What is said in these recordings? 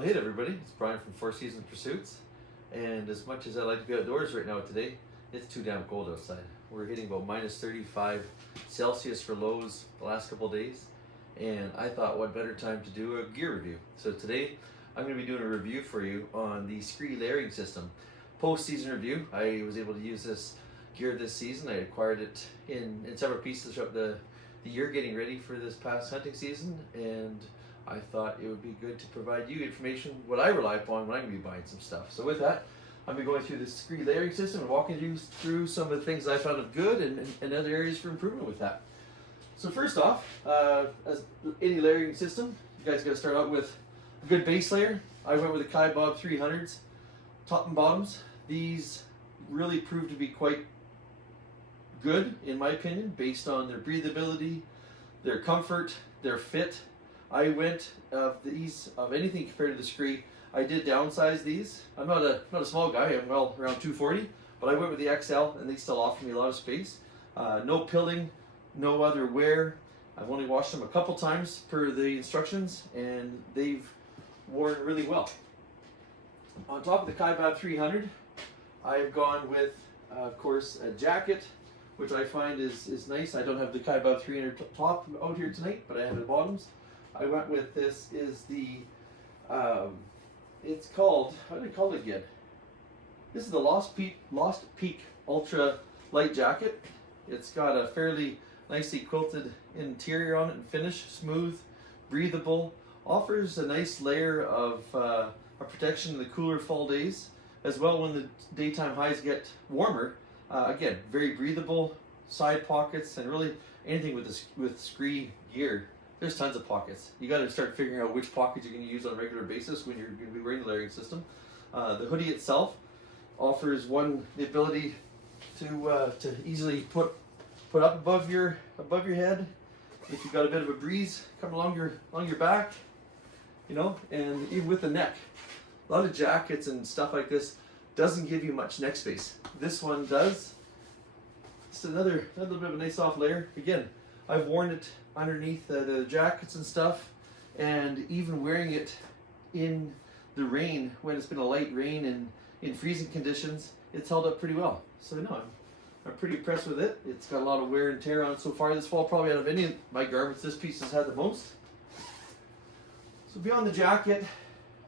Well, hey everybody, it's Brian from Four Seasons Pursuits, and as much as I like to be outdoors right now today, it's too damn cold outside. We're hitting about minus 35 Celsius for lows the last couple of days, and I thought what better time to do a gear review. So today I'm going to be doing a review for you on the SKRE Layering system. Post-season review. I was able to use this gear this season. I acquired it in several pieces throughout the year getting ready for this past hunting season, and I thought it would be good to provide you information, what I rely upon when I'm going to be buying some stuff. So with that, I'm going to be going through the SKRE Layering system and walking you through some of the things I found of good and other areas for improvement with that. So first off, as any layering system, you guys got to start out with a good base layer. I went with the Kai Bob 300s, top and bottoms. These really proved to be quite good, in my opinion, based on their breathability, their comfort, their fit. I went of anything compared to the SKRE. I did downsize these. I'm not a small guy. I'm well around 240, but I went with the XL, and they still offer me a lot of space. No pilling, no other wear. I've only washed them a couple times per the instructions, and they've worn really well. On top of the Kai Bob 300, I've gone with, of course, a jacket, which I find is nice. I don't have the Kai Bob 300 top out here tonight, but I have the bottoms. I went with this is the, it's called, how do they call it again? This is the Lost Peak Ultra Light Jacket. It's got a fairly nicely quilted interior on it and finish, smooth, breathable, offers a nice layer of protection in the cooler fall days, as well when the daytime highs get warmer. Again, very breathable, side pockets, and really anything with SKRE gear. There's tons of pockets. You got to start figuring out which pockets you're going to use on a regular basis when you're going to be wearing the layering system. The hoodie itself offers the ability to easily put up above your head if you've got a bit of a breeze coming along your back, you know, and even with the neck. A lot of jackets and stuff like this doesn't give you much neck space. This one does. It's another bit of a nice soft layer. Again, I've worn it underneath the jackets and stuff, and even wearing it in the rain when it's been a light rain and in freezing conditions, it's held up pretty well. So no, I'm pretty impressed with it. It's got a lot of wear and tear on it so far this fall. Probably out of any of my garments, this piece has had the most. So beyond the jacket,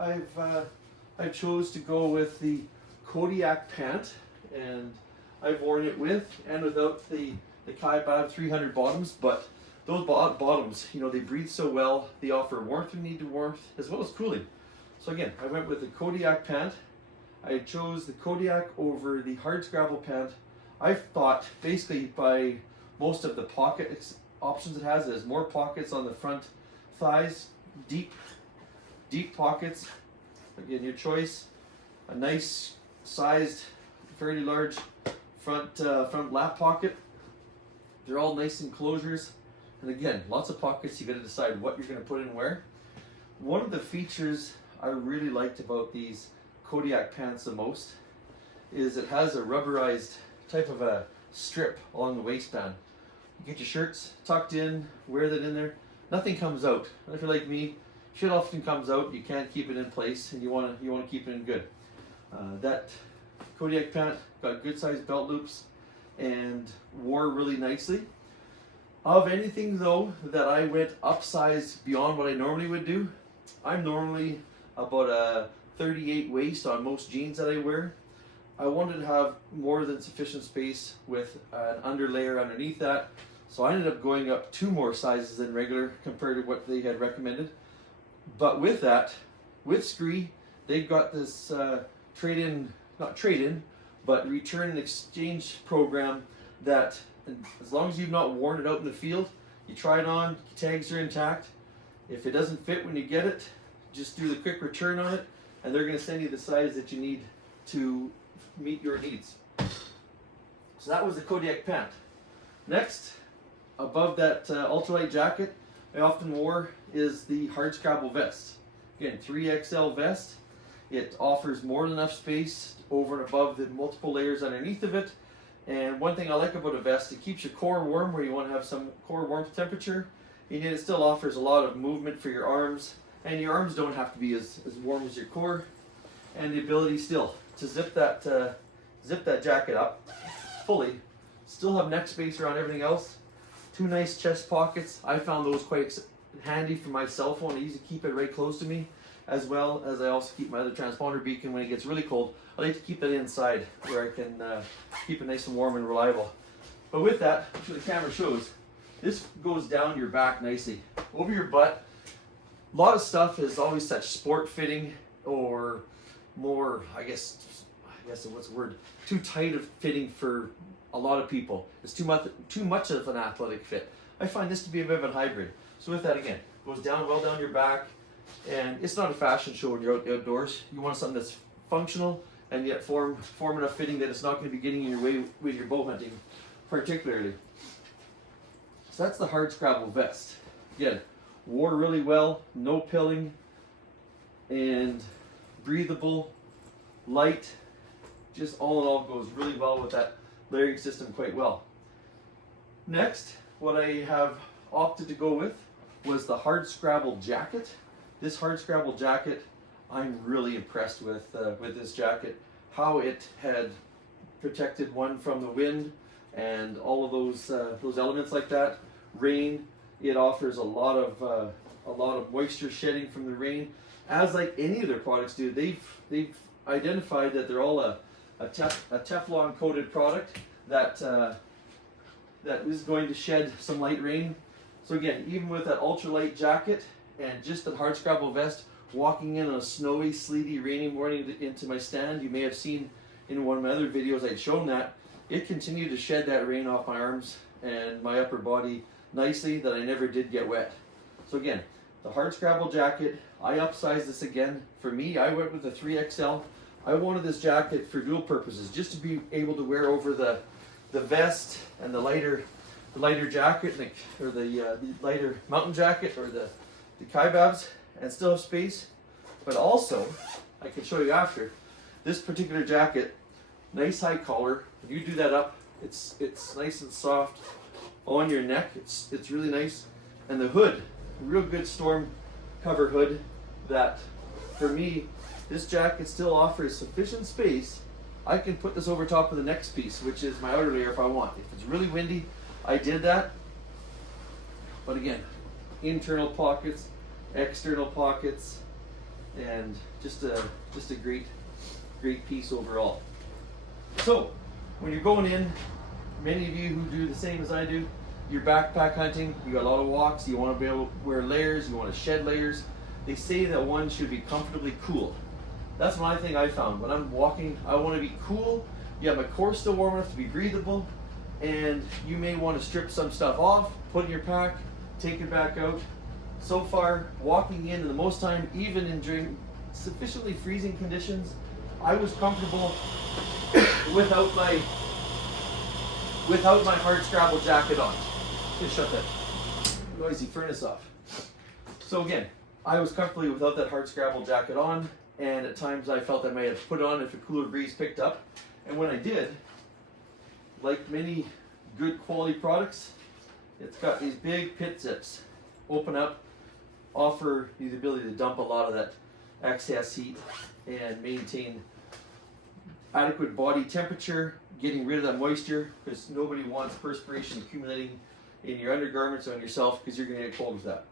I chose to go with the Kodiak Pant, and I've worn it with and without the Kai Bob 300 bottoms, but those bottoms, you know, they breathe so well. They offer warmth when you need warmth, as well as cooling. So again, I went with the Kodiak Pant. I chose the Kodiak over the Hardscrabble Pant. I thought, basically, by most of the pocket options it has more pockets on the front thighs, deep pockets. Again, your choice. A nice sized, fairly large front lap pocket. They're all nice enclosures, and again, lots of pockets. You got to decide what you're going to put in where. One of the features I really liked about these Kodiak pants the most is it has a rubberized type of a strip along the waistband. You get your shirts tucked in, wear that in there. Nothing comes out. And if you're like me, shit often comes out. You can't keep it in place, and you want to keep it in good. That Kodiak pant got good sized belt loops and wore really nicely. Of anything though that I went upsize beyond what I normally would do, I'm normally about a 38 waist on most jeans that I wear. I wanted to have more than sufficient space with an underlayer underneath that, so I ended up going up 2 more sizes than regular compared to what they had recommended. But with that, with SKRE, they've got this but return and exchange program that, as long as you've not worn it out in the field, you try it on, tags are intact. If it doesn't fit when you get it, just do the quick return on it, and they're going to send you the size that you need to meet your needs. So that was the Kodiak Pant. Next, above that ultralight jacket, I often wore is the Hardscrabble vest. Again, 3XL vest. It offers more than enough space over and above the multiple layers underneath of it. And one thing I like about a vest, it keeps your core warm where you want to have some core warmth temperature, and yet it still offers a lot of movement for your arms and your arms don't have to be as warm as your core, and the ability still to zip that jacket up fully, still have neck space around everything else. Two nice chest pockets. I found those quite handy for my cell phone. I usually keep it right close to me, as well as I also keep my other transponder beacon when it gets really cold. I like to keep that inside where I can keep it nice and warm and reliable. But with that, which the camera shows, this goes down your back nicely, over your butt. A lot of stuff is always such sport fitting, or more, I guess what's the word? Too tight of fitting for a lot of people. It's too much of an athletic fit. I find this to be a bit of a hybrid. So with that, again, goes down well down your back, and it's not a fashion show when you're outdoors. You want something that's functional and yet form enough fitting that it's not going to be getting in your way with your bow hunting, particularly. So that's the hard scrabble vest. Again, wore really well, no pilling, and breathable, light. Just all in all goes really well with that layering system quite well. Next, what I have opted to go with was the hard scrabble jacket. This hard scrabble jacket, I'm really impressed with this jacket. How it had protected one from the wind and all of those elements like that. Rain, it offers a lot of moisture shedding from the rain. As like any of their products do, they've identified that they're all a Teflon coated product that is going to shed some light rain. So again, even with that ultralight jacket and just the hard scrabble vest, walking in on a snowy, sleety, rainy morning into my stand, you may have seen in one of my other videos I'd shown that, it continued to shed that rain off my arms and my upper body nicely, that I never did get wet. So again, the hard scrabble jacket, I upsized this again. For me, I went with the 3XL. I wanted this jacket for dual purposes, just to be able to wear over the vest and the lighter jacket, or the lighter mountain jacket, or the kaibabs, and still have space. But also, I can show you after, this particular jacket, nice high collar. If you do that up, it's nice and soft on your neck. It's really nice. And the hood, real good storm cover hood, that for me, this jacket still offers sufficient space. I can put this over top of the next piece, which is my outer layer if I want. If it's really windy, I did that. But again, internal pockets, external pockets, and just a great piece overall. So when you're going in, many of you who do the same as I do, you're backpack hunting, you got a lot of walks, you want to be able to wear layers, you want to shed layers. They say that one should be comfortably cool. That's one thing I found. When I'm walking, I want to be cool, you have my core still warm enough to be breathable, and you may want to strip some stuff off, put in your pack, take it back out. So far, walking in, and the most time, even in during sufficiently freezing conditions, I was comfortable without my hard scrabble jacket on. Just shut that noisy furnace off. So again, I was comfortably without that hard scrabble jacket on, and at times I felt I might have put it on if a cooler breeze picked up. And when I did, like many good quality products, it's got these big pit zips. Open up, offer you the ability to dump a lot of that excess heat and maintain adequate body temperature, getting rid of that moisture, because nobody wants perspiration accumulating in your undergarments on yourself, because you're going to get cold with that.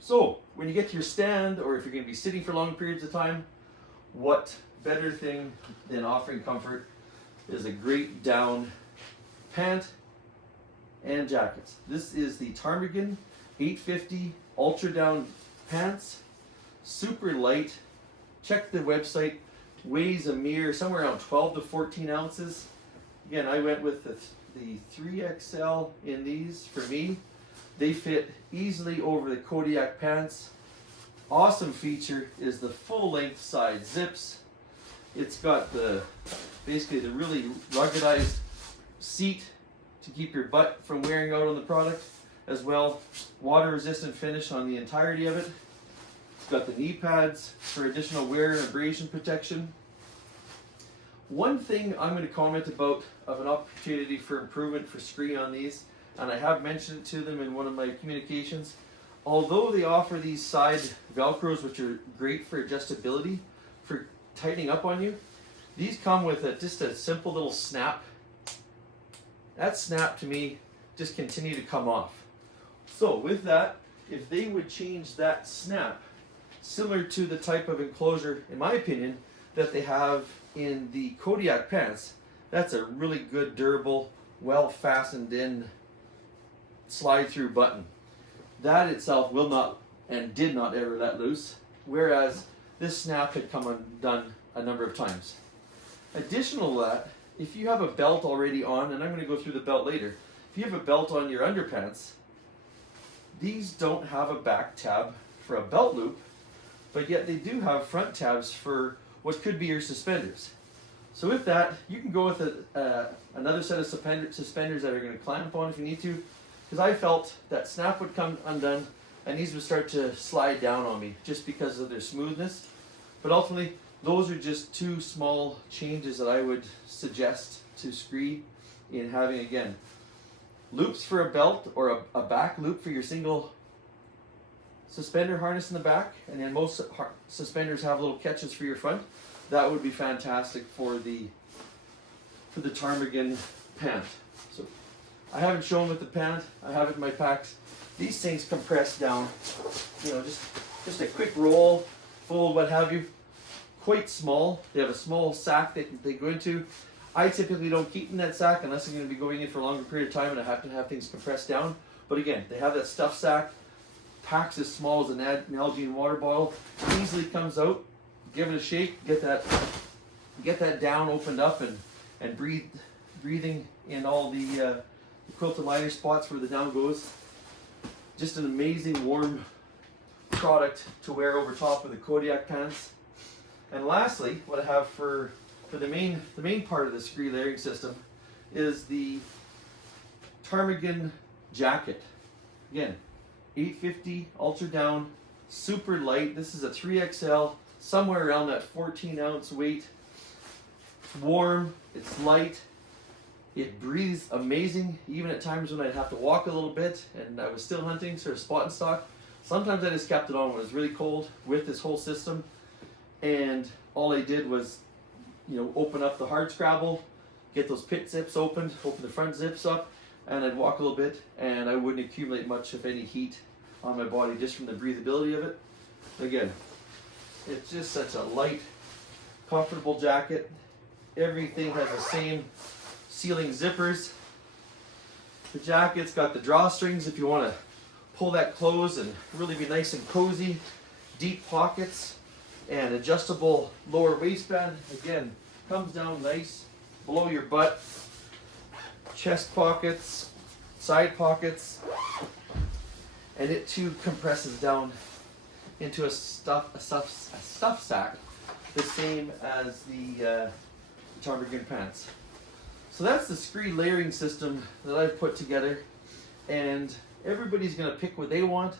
So when you get to your stand, or if you're going to be sitting for long periods of time, what better thing than offering comfort is a great down pant and jackets. This is the Ptarmigan 850 Ultra Down Pants. Super light. Check the website. Weighs a mere somewhere around 12 to 14 ounces. Again, I went with the 3XL in these for me. They fit easily over the Kodiak pants. Awesome feature is the full length side zips. It's got basically the really ruggedized seat to keep your butt from wearing out on the product, as well. Water resistant finish on the entirety of it. It's got the knee pads for additional wear and abrasion protection. One thing I'm going to comment about of an opportunity for improvement for SKRE on these, and I have mentioned it to them in one of my communications, although they offer these side Velcros, which are great for adjustability, for tightening up on you, these come with just a simple little snap. That snap to me just continue to come off. So with that, if they would change that snap, similar to the type of enclosure, in my opinion, that they have in the Kodiak pants, that's a really good, durable, well fastened in slide through button. That itself will not and did not ever let loose, whereas this snap had come undone a number of times. Additional to that, if you have a belt already on, and I'm going to go through the belt later, if you have a belt on your underpants, these don't have a back tab for a belt loop, but yet they do have front tabs for what could be your suspenders. So with that, you can go with another set of suspenders that are going to clamp on if you need to, because I felt that snap would come undone and these would start to slide down on me just because of their smoothness. But ultimately, those are just two small changes that I would suggest to SKRE in having, again, loops for a belt or a back loop for your single suspender harness in the back, and then most suspenders have little catches for your front. That would be fantastic for the ptarmigan pant. So I haven't shown with the pant, I have it in my packs. These things compress down, you know, just a quick roll, fold, what have you. Quite small. They have a small sack that they go into. I typically don't keep in that sack unless I'm going to be going in for a longer period of time and I have to have things compressed down. But again, they have that stuff sack, packs as small as an Nalgene water bottle, easily comes out. Give it a shake, get that down opened up and breathing in all the quilted liner spots where the down goes. Just an amazing warm product to wear over top of the Kodiak pants. And lastly, what I have for the main part of the SKRE layering system is the ptarmigan jacket. Again, 850 ultra down, super light. This is a 3XL, somewhere around that 14-ounce weight. It's warm, it's light, it breathes amazing, even at times when I'd have to walk a little bit and I was still hunting, sort of spot and stock. Sometimes I just kept it on when it was really cold with this whole system, and all I did was, you know, open up the hard scrabble, get those pit zips opened, open the front zips up, and I'd walk a little bit and I wouldn't accumulate much, if any, heat on my body just from the breathability of it. Again, it's just such a light, comfortable jacket. Everything has the same sealing zippers. The jacket's got the drawstrings if you want to pull that close and really be nice and cozy. Deep pockets and adjustable lower waistband. Again, comes down nice below your butt. Chest pockets, side pockets, and it too compresses down into a stuff sack, the same as the ptarmigan pants. So that's the SKRE layering system that I've put together, and everybody's going to pick what they want.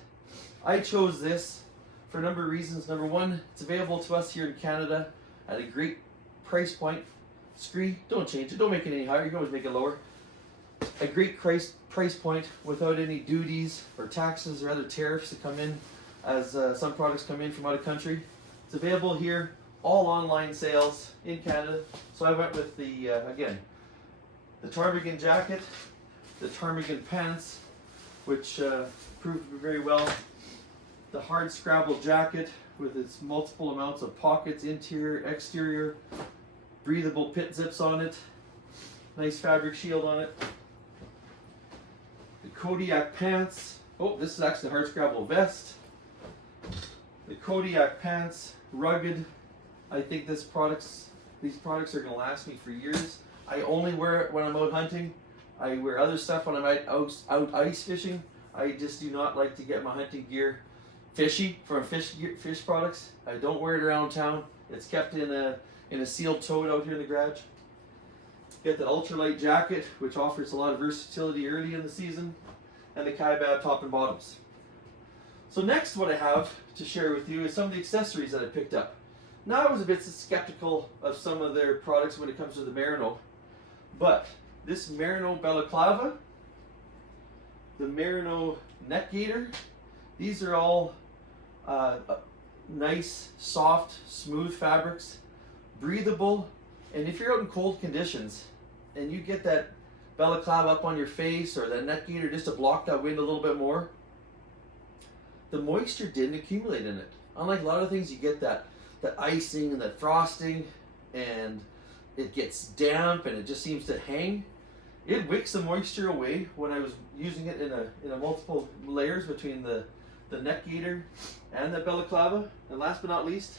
I chose this for a number of reasons. Number one, it's available to us here in Canada at a great price point. SKRE, don't change it, don't make it any higher, you can always make it lower. A great price point without any duties or taxes or other tariffs that come in as some products come in from out of country. It's available here, all online sales in Canada. So I went with the, again, the ptarmigan jacket, the ptarmigan pants, which proved to be very well. The hard scrabble jacket with its multiple amounts of pockets, interior, exterior, breathable pit zips on it, nice fabric shield on it. The Kodiak pants. Oh, this is actually a hard scrabble vest. The Kodiak pants, rugged. I think these products are going to last me for years. I only wear it when I'm out hunting. I wear other stuff when I'm out ice fishing. I just do not like to get my hunting gear fishy from fish products. I don't wear it around town. It's kept in a sealed tote out here in the garage. Get the ultralight jacket, which offers a lot of versatility early in the season, and the Kaibab top and bottoms. So next, what I have to share with you is some of the accessories that I picked up. Now, I was a bit skeptical of some of their products when it comes to the Merino, but this Merino balaclava, the Merino neck gaiter, These are all nice, soft, smooth fabrics, breathable, and if you're out in cold conditions and you get that balaclava up on your face or that neck gaiter just to block that wind a little bit more, the moisture didn't accumulate in it. Unlike a lot of things, you get that icing and that frosting, and it gets damp and it just seems to hang. It wicks the moisture away when I was using it in a multiple layers between the neck gaiter and the balaclava. And last but not least,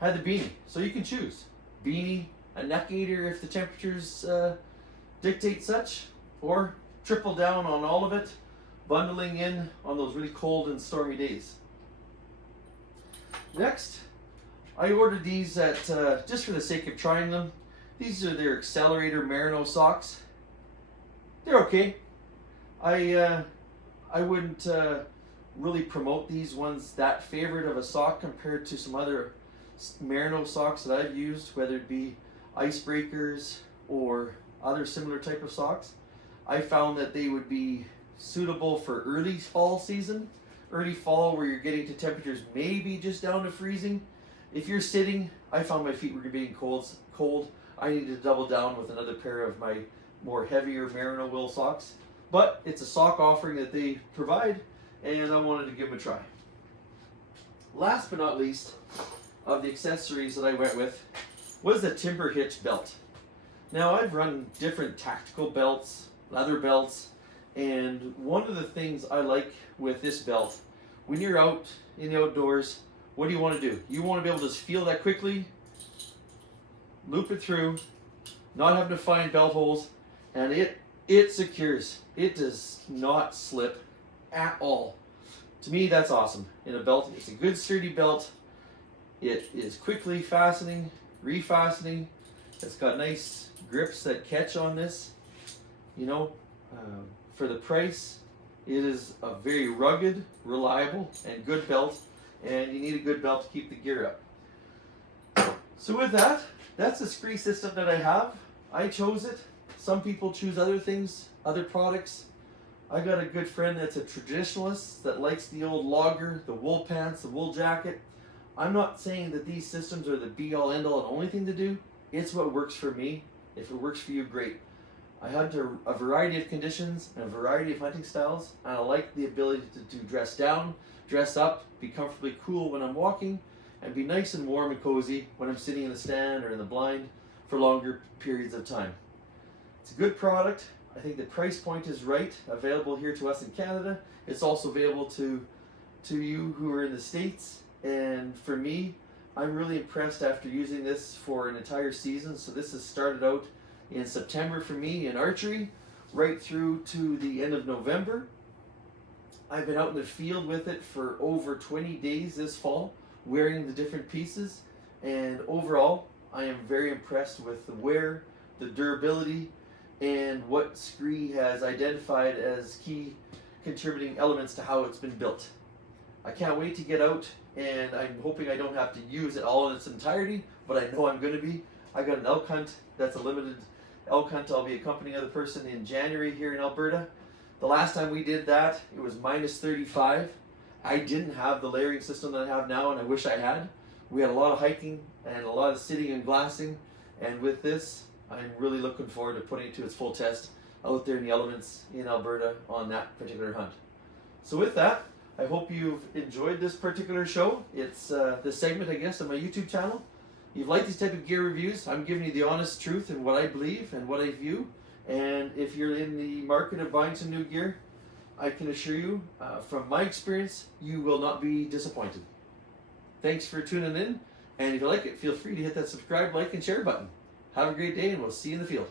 had the beanie. So you can choose beanie, a neck gaiter if the temperatures dictate such, or triple down on all of it, bundling in on those really cold and stormy days. Next, I ordered these at just for the sake of trying them. These are their Accelerator Merino socks. They're okay. I wouldn't really promote these ones that favorite of a sock compared to some other Merino socks that I've used, whether it be icebreakers or other similar type of socks. I found that they would be suitable for early fall season, early fall where you're getting to temperatures maybe just down to freezing. If you're sitting, I found my feet were being cold. I needed to double down with another pair of my more heavier merino wool socks. But it's a sock offering that they provide, and I wanted to give them a try. Last but not least, of the accessories that I went with was the timber hitch belt. Now I've run different tactical belts, leather belts, and one of the things I like with this belt, when you're out in the outdoors, what do you want to do? You want to be able to just feel that quickly, loop it through, not having to find belt holes, and it secures. It does not slip at all. To me, that's awesome. In a belt, it's a good sturdy belt. It is quickly fastening, refastening. It's got nice grips that catch on this. You know, for the price, it is a very rugged, reliable, and good belt. And you need a good belt to keep the gear up. So with that, that's the SKRE system that I have. I chose it. Some people choose other things, other products. I got a good friend that's a traditionalist that likes the old logger, the wool pants, the wool jacket. I'm not saying that these systems are the be-all, end-all, and only thing to do. It's what works for me. If it works for you, great. I hunt a variety of conditions and a variety of hunting styles, and I like the ability to dress down, dress up, be comfortably cool when I'm walking, and be nice and warm and cozy when I'm sitting in the stand or in the blind for longer periods of time. It's a good product. I think the price point is right, available here to us in Canada. It's also available to you who are in the States. And for me, I'm really impressed after using this for an entire season. So this has started out in September for me in archery, right through to the end of November. I've been out in the field with it for over 20 days this fall, wearing the different pieces. And overall, I am very impressed with the wear, the durability, and what SKRE has identified as key contributing elements to how it's been built. I can't wait to get out, and I'm hoping I don't have to use it all in its entirety, but I know I'm going to be. I got an elk hunt, that's a limited elk hunt. I'll be accompanying another person in January here in Alberta. The last time we did that, it was minus 35. I didn't have the layering system that I have now, and I wish I had. We had a lot of hiking and a lot of sitting and glassing, and with this, I'm really looking forward to putting it to its full test out there in the elements in Alberta on that particular hunt. So with that, I hope you've enjoyed this particular show. It's this segment, I guess, of my YouTube channel. You've liked these type of gear reviews. I'm giving you the honest truth and what I believe and what I view. And if you're in the market of buying some new gear, I can assure you, from my experience, you will not be disappointed. Thanks for tuning in. And if you like it, feel free to hit that subscribe, like, and share button. Have a great day, and we'll see you in the field.